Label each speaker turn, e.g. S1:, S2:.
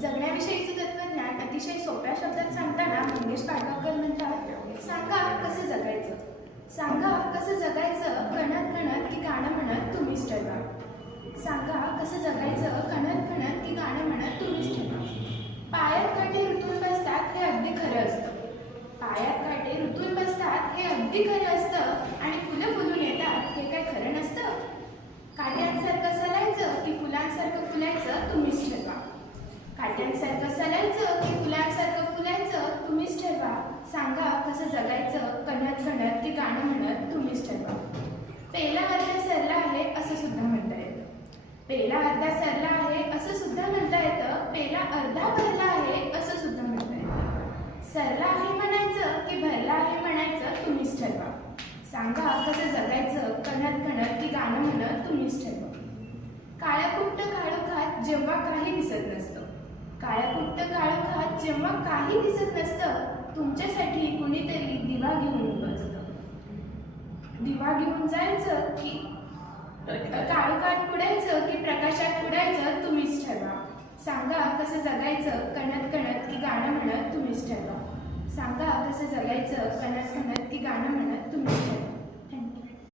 S1: जगण्याविषयीचं तत्वज्ञान अतिशय सोप्या शब्दात सांगताना मंगेश पाडगावकर म्हणतात सांगा कसं जगायचं? सांगा कसं जगायचं कणत कणत की गाणं म्हणत तुम्हीच ठरवा सांगा कसं जगायचं कणत कणत की गाणं म्हणत तुम्हीच ठरवा पायात काटे ऋतून बसतात हे अगदी खरं असतं. पायात काटे ऋतून बसतात हे अगदी खरं असतं आणि फुलं फुलून येतात हे काय खरं नसतं काट्यांसारखं सलायचं की फुलांसारखं फुलायचं तुम्हीच ठरवा काट्यांसारखं सलायचं की फुलांसारखं फुलायचं तुम्हीच ठरवा. सांगा कसं जगायचं कणत कणत की गाणं म्हणत तुम्हीच ठरवा. पेला अर्धा सरला आहे असं सुद्धा म्हणता येतं. पेला अर्धा सरला आहे असं सुद्धा म्हणता येतं. पेला अर्धा भरला आहे असं सुद्धा म्हणता येतं. सरला आहे म्हणायचं की भरला आहे म्हणायचं तुम्हीच ठरवा. सांगा कसं जगायचं कणत कणत की गाणं म्हणत तुम्हीच ठरवा. काळ्याकुट्ट काळोखात जेव्हा काही दिसत नसतं. काळ्याकुट्ट काळोखात जेव्हा काही दिसत नसतं तुमच्यासाठी कुणीतरी दिवा घेऊन उभं असतं. दिवा घेऊन जायचं की काळोखात पुढायचं की प्रकाशात पुढायचं तुम्हीच ठरवा. सांगा कसं जगायचं कणत कणत की गाणं म्हणत तुम्हीच ठरवा. सांगा कसं जगायचं कणत कणत की गाणं